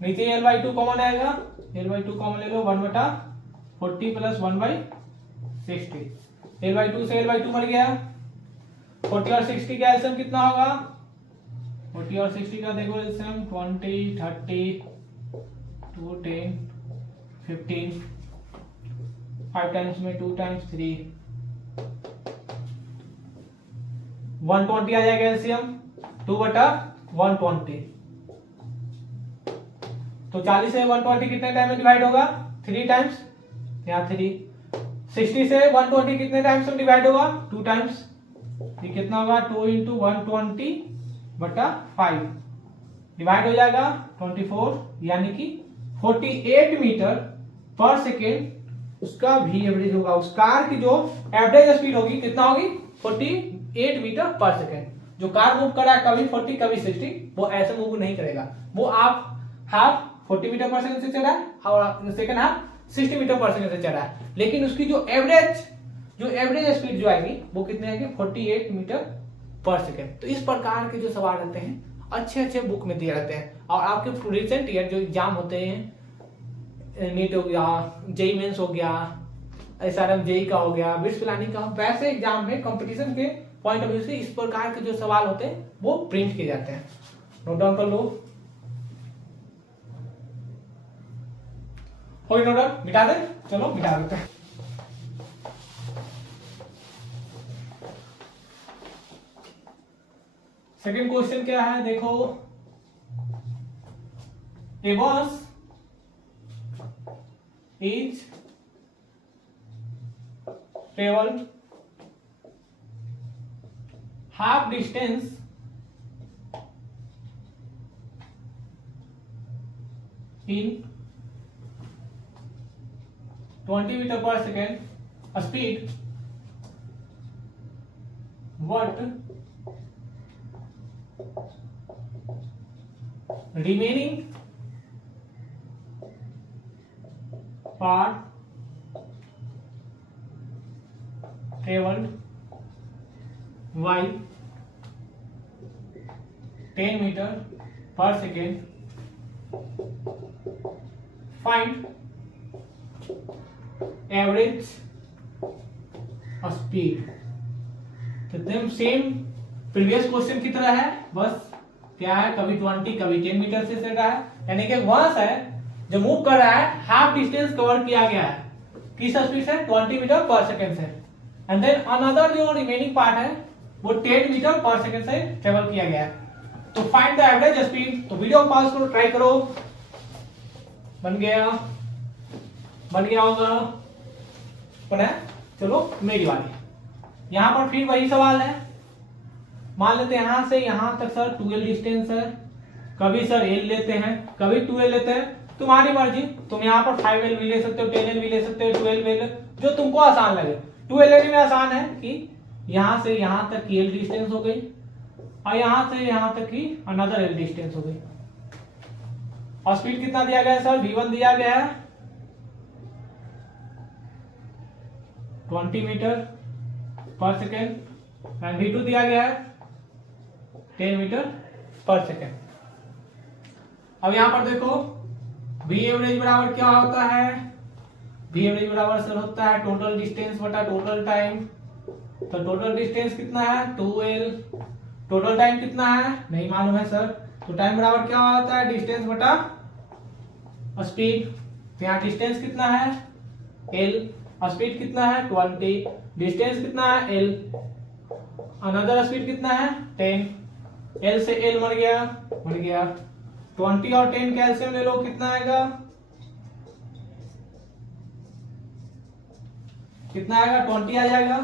नीचे l/2 कॉमन आएगा, l/2 कॉमन ले लो, 1/40 प्लस 1/60। l/2 से l/2 मर गया, 40 और 60 का एलसीएम कितना होगा, 40 और 60 का देखो एलसीएम 20, 30, 2, 10, 15, 5 टाइम्स में 2 टाइम्स 3, 120 आ जाएगा एलसीएम, 2/120। तो 40 से 120 कितने टाइम में डिवाइड होगा, 3 टाइम्स, यहाँ 3। 60 से 120 कितने टाइम्स में डिवाइड होगा, 2 टाइम्स। ये कितना होगा, 2 × 120/5 डिवाइड हो जाएगा 24, यानी कि 48 मीटर पर सेकेंड उसका भी एवरेज होगा। उस कार की जो एवरेज स्पीड होगी कितना होगी, 48 मीटर पर सेकेंड। जो कार मूव कर रहा है कभी 40 कभी 60, वो ऐसे मूव नहीं करेगा, वो आप हाफ 40 मीटर पर सेकंड से चल रहा है और second half 60 meter per second से चल रहा है, लेकिन उसकी जो एवरेज स्पीड जो आएगी वो कितनी आएगी, 48 मीटर पर सेकंड। तो इस प्रकार के जो सवाल रहते हैं अच्छे बुक में दिए रहते हैं। और आपके रिसेंट ईयर जो एग्जाम होते हैं, नीट हो गया, जेई मेंस हो गया, एसआरएम जेई का हो गया, बिट्स प्लानिंग का, वैसे एग्जाम में कंपटीशन के पॉइंट ऑफ व्यू से इस प्रकार के जो सवाल होते हैं वो प्रिंट किए जाते हैं। नोट डाउन कर लो, हो नोट डाउन, मिटा दे, चलो मिटा देते हैं। सेकंड क्वेश्चन क्या है, देखो, ए बस is travelled half distance in 20 meter per second speed, what remaining part traveled by 10 meter per second, find average speed। तो एकदम सेम प्रीवियस क्वेश्चन की तरह है, बस क्या है, कभी 20 कभी 10 मीटर से चल रहा है, यानी कि वहां से जो मूव कर रहा है हाफ डिस्टेंस कवर किया गया है, किस स्पीड से, 20 मीटर पर सेकेंड से। एंड देन अनदर जो रिमेनिंग पार्ट है वो 10 मीटर पर सेकेंड से ट्रेवल किया गया है। तो फाइंड द एवरेज स्पीड। तो वीडियो पॉज करो, ट्राई करो, बन गया होगा, बना। चलो मेरी वाली, यहां पर फिर वही सवाल है। मान लेते हैं यहां से यहां तक सर 12 डिस्टेंस है, कभी सर एल लेते हैं कभी 2l लेते हैं, तुम्हारी मर्जी। तुम यहाँ पर 5l भी ले सकते हो, 10l भी ले सकते हो, 12l भी ले, जो तुमको आसान लगे। 2l लेने में आसान है कि यहां से यहां तक की l डिस्टेंस हो गई और यहां से यहां तक की अनदर l डिस्टेंस हो गई। और स्पीड कितना दिया गया है सर, v1 दिया गया है 20 metre per second and v2 दिया गया है 10 मीटर पर सेकेंड। अब यहां पर देखो v एवरेज बराबर क्या होता है, वी एवरेज बराबर सर होता है टोटल डिस्टेंस बटा टोटल टाइम। तो टोटल डिस्टेंस कितना है 2L, टोटल टाइम कितना है नहीं मालूम है सर, तो टाइम बराबर क्या होता है डिस्टेंस बटा स्पीड। तो यहाँ डिस्टेंस कितना है L, स्पीड कितना है 20, डिस्टेंस कितना है L, अनदर स्पीड कितना है 10, L से L मर गया 20 और 10 कैल्शियम ले लो कितना आएगा 20 आ जाएगा।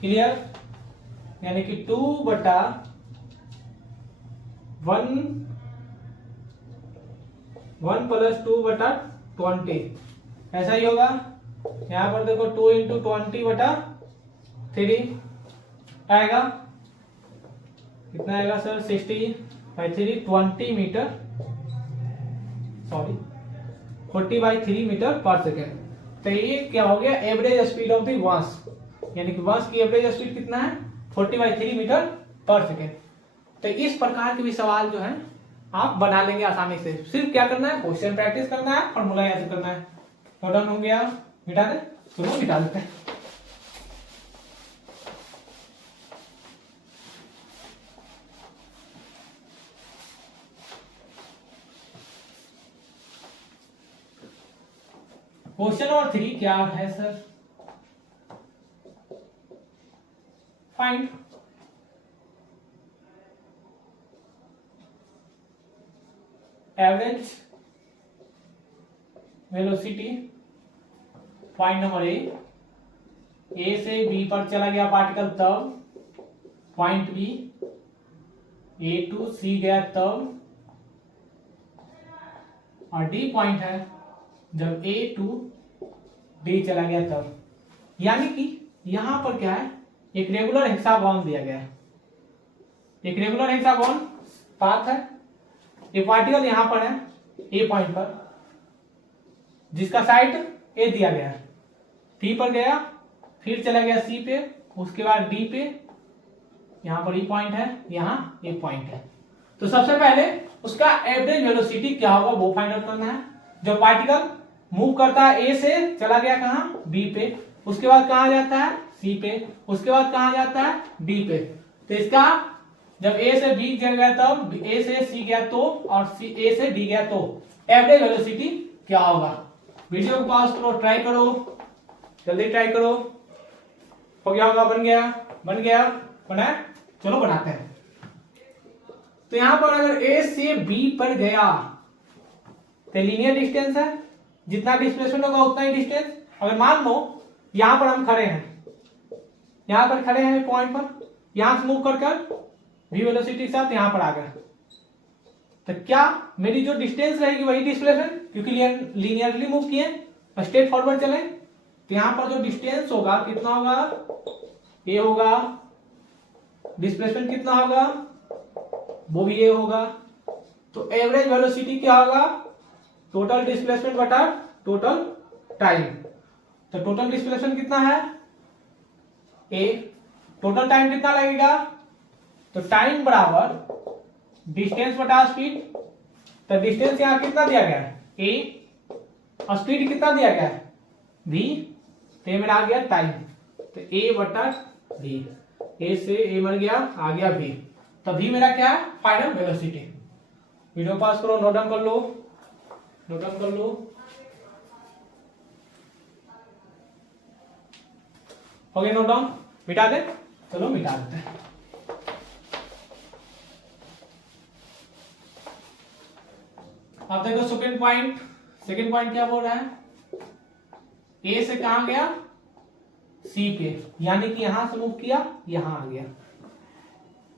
क्लियर, यानी कि 2 बटा 1 प्लस 2 बटा 20 ऐसा ही होगा। यहां पर देखो 2 इंटू 20 बटा 3 आएगा, कितना आएगा sir 60/3 20 metre, sorry 40/3 metre per second. तो ये क्या हो गया average speed of the bus, यानी कि बस की एवरेज स्पीड कितना है 40/3 मीटर पर सेकेंड। तो इस प्रकार के भी सवाल जो है आप बना लेंगे आसानी से, सिर्फ क्या करना है क्वेश्चन प्रैक्टिस करना है, फॉर्मूला ऐसे करना है। तो डन हो गया, मिटा दे, चलो मिटा देते हैं। क्वेश्चन नंबर 3 क्या है sir, find average velocity, point number A से बी पर चला गया पार्टिकल तब, पॉइंट बी ए टू सी गया तब, और डी पॉइंट है जब ए टू डी चला गया तब। यानी कि यहां पर क्या है एक रेगुलर हेक्सागोन दिया गया है, एक रेगुलर हेक्सागोन पाथ है, ये पार्टिकल यहां पर है ए पॉइंट पर जिसका साइड ए दिया गया है, टी पर गया फिर चला गया सी पे, उसके बाद डी पे, यहां पर ई पॉइंट है यहां ए पॉइंट है। तो सबसे पहले उसका एवरेज वेलोसिटी क्या होगा वो फाइंड आउट करना है। जो पार्टिकल मूव करता है ए से चला गया कहां बी पे, उसके बाद कहां जाता है सी पे, उसके बाद कहां जाता है डी पे। तो इसका जब ए से बी गया तब, ए से सी गया तो, और सी ए से डी गया तो एवरेज वेलोसिटी क्या होगा। वीडियो को पॉज करो, ट्राई करो, जल्दी ट्राई करो। हो गया होगा, बन गया बना है, चलो बनाते हैं। तो यहां पर अगर ए से बी पर गया तो लीनियर डिस्टेंस है, जितना डिस्प्लेसमेंट होगा उतना ही डिस्टेंस। अगर मान लो यहां पर हम खड़े हैं, यहां पर खड़े हैं पॉइंट पर, यहां से मूव कर वी वेलोसिटी के साथ यहां पर आ गया, तो क्या मेरी जो डिस्टेंस रहेगी वही डिस्प्लेसमेंट, क्योंकि लीनियरली मूव किए स्ट्रेट फॉरवर्ड चले, तो यहां पर जो डिस्टेंस होगा कितना होगा ये होगा, डिस्प्लेसमेंट कितना होगा वो भी ये होगा। तो एवरेज वेलोसिटी क्या होगा टोटल डिस्प्लेसमेंट बटा टोटल टाइम। तो टोटल डिस्प्लेसमेंट कितना है ए, टोटल टाइम कितना लगेगा, तो टाइम बराबर डिस्टेंस बटा स्पीड। तो डिस्टेंस यहां कितना दिया गया है ए, और स्पीड कितना दिया गया है v, तो ये मेरा आ गया टाइम, तो a बटा v, a से a मर गया आ गया v, तो v मेरा क्या है फाइनल वेलोसिटी। वीडियो पास करो, नोट डाउन कर लो, हो गया नोट डाउन, मिटा दे, चलो मिटा देते हैं। अब देखो सेकंड पॉइंट क्या बोल रहा है, ए से कहां गया सी पे, यानी कि यहां से मूव किया यहां आ गया,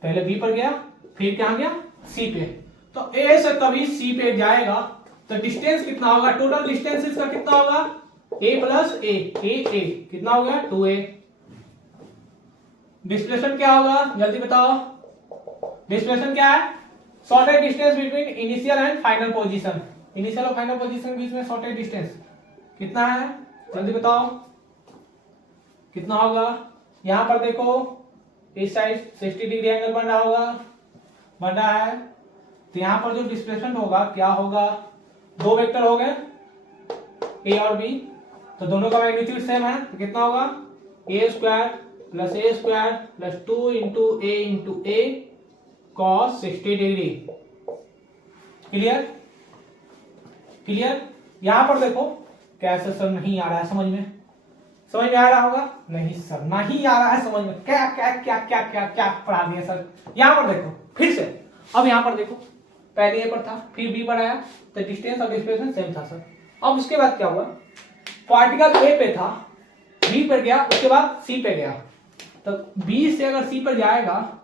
पहले बी पर गया फिर कहां गया सी पे। तो ए से कभी सी पे जाएगा तो डिस्टेंस कितना होगा, टोटल डिस्टेंस इसका कितना होगा ए प्लस ए कितना हो गया 2a। डिस्प्लेसमेंट क्या होगा जल्दी बताओ, डिस्प्लेसमेंट क्या है shortage distance between initial and final position, initial और फाइनल पोजीशन के बीच में शॉर्टेज डिस्टेंस कितना है जल्दी बताओ कितना होगा। यहां पर देखो इस साइड 60 डिग्री एंगल बन रहा है, तो यहां पर जो डिस्प्लेसमेंट होगा क्या होगा, दो वेक्टर हो गए ए और बी, तो दोनों का मैग्नीट्यूड सेम है, तो कितना होगा ए स्क्वायर प्लस 2 इंटू ए कॉस 60 डिग्री। क्लियर? यहां पर देखो कैसे सर नहीं आ रहा है समझ में आ रहा होगा? नहीं सर नहीं आ रहा है समझ में। क्या क्या क्या क्या क्या क्या पढ़ा दिया सर। यहां पर देखो फिर से, अब यहां पर देखो पहले ए पर था फिर बी पर आया, तो डिस्टेंस और डिस्प्लेसमेंट सेम था सर। अब उसके बाद क्या हुआ, पार्टिकल ए पे था, बी पर गया, उसके बाद सी पे गया, तो बी से अगर सी पर जाएगा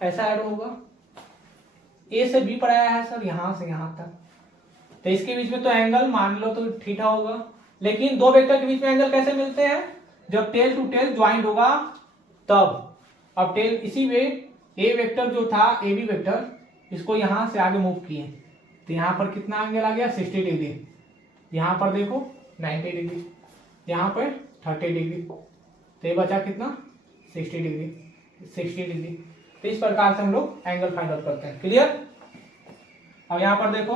ऐसा एरो होगा, ए से बी पर आया है सर यहां से यहां तक, तो इसके बीच में तो एंगल मान लो तो थीटा होगा। लेकिन दो वेक्टर के बीच में एंगल कैसे मिलते हैं, जब टेल टू टेल ज्वाइंट होगा तब। अब टेल इसी वे ए वेक्टर जो था ए बी वेक्टर, इसको यहां से आगे मूव किए, तो यहां पर कितना एंगल आ गया 60 डिग्री, यहां पर देखो 90 डिग्री, यहां पर 30 डिग्री, तो ये बचा कितना 60 डिग्री। तो इस प्रकार से हम लोग एंगल फाइंड आउट करते हैं। क्लियर? अब यहां पर देखो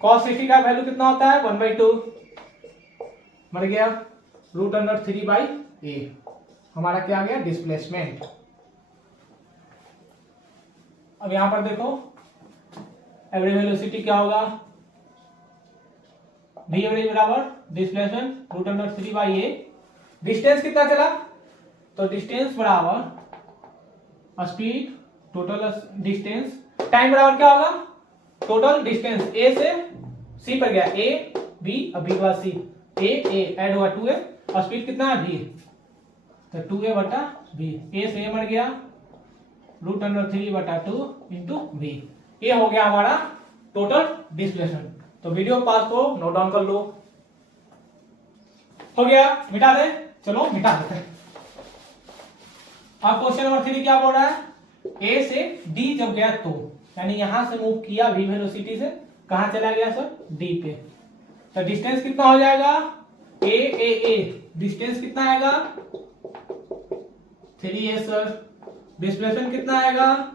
cos 60 का वैल्यू कितना होता है 1/2, मर गया √3/a, हमारा क्या आ गया डिस्प्लेसमेंट। अब यहां पर देखो एवरेज वेलोसिटी क्या होगा, v एवरेज बराबर डिस्प्लेसमेंट √3/a। डिस्टेंस कितना चला, तो डिस्टेंस बराबर स्पीड टोटल डिस्टेंस, टाइम बराबर क्या होगा टोटल डिस्टेंस, ए से सी पर गया, ए बी अब बी के बाद सी, ए ऐड हुआ 2a, और स्पीड कितना है v, तो 2a बटा v, ए से ए मर गया √3/2 इंटू v, ये हो गया हमारा टोटल डिस्प्लेसमेंट। तो वीडियो पास को नोट डाउन कर लो। हो गया, मिटा दे, चलो मिटा देते हैं। अब क्वेश्चन नंबर 3 क्या बोल रहा है, ए से डी जब गया तो, यानी यहां से मूव किया v वेलोसिटी से, कहां चला गया सर डी पे, तो डिस्टेंस कितना हो जाएगा ए डिस्टेंस कितना आएगा 3a सर। डिस्प्लेसमेंट कितना आएगा,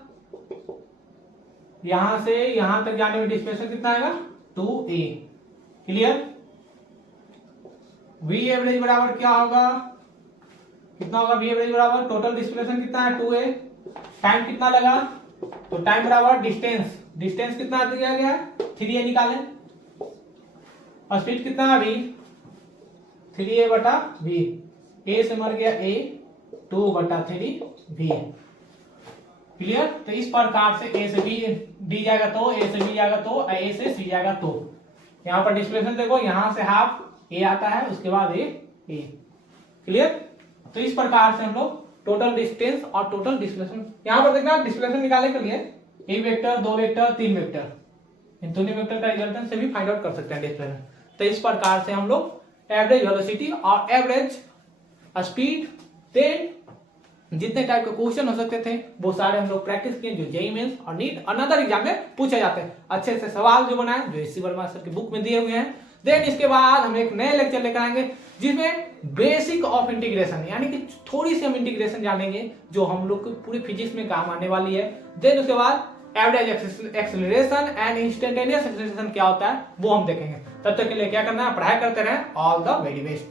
यहां से यहां तक जाने में डिस्प्लेसमेंट कितना आएगा 2a। क्लियर? v एवरेज बराबर क्या होगा, कितना होगा v एवरेज बराबर टोटल डिस्प्लेसमेंट कितना है 2a, टाइम कितना लगा, तो टाइम बराबर डिस्टेंस कितना दिया गया है 3a निकालें, और स्पीड कितना है v 3a बटा v, a से मर गया a 2/3v। क्लियर? तो इस प्रकार से a से b डी जाएगा तो, a से b जाएगा तो, a से c जाएगा तो। यहां पर डिस्प्लेसमेंट देखो यहां से हाफ a आता है, उसके बाद a। क्लियर? तो इस प्रकार से हम लोग टोटल डिस्टेंस और टोटल डिस्प्लेसमेंट, यहां पर देखना डिस्प्लेसमेंट निकालने के लिए एक वेक्टर, दो वेक्टर, तीन वेक्टर, इन दोनों वेक्टर का रिजल्टेंट से भी फाइंड आउट कर सकते हैं डिस्प्लेसमेंट। तो इस प्रकार से हम लोग एवरेज वेलोसिटी और एवरेज स्पीड से जितने टाइप के क्वेश्चन हो सकते थे वो सारे हम लोग प्रैक्टिस किए, जो जेईई मेंस और नीट अनदर एग्जाम में पूछे जाते हैं। अच्छे से सवाल जो बनाए जो एससी वर्मा सर की बुक में दिए हुए हैं। देन इसके बाद हम एक नए लेक्चर लेकर आएंगे जिसमें बेसिक ऑफ इंटीग्रेशन, यानी कि थोड़ी सी हम इंटीग्रेशन जानेंगे जो हम लोग को पूरी फिजिक्स में काम आने वाली है। देन उसके बाद average acceleration and instantaneous acceleration क्या होता है वो हम देखेंगे। तब तक के लिए क्या करना है, पढ़ाई करते रहें। All the very best.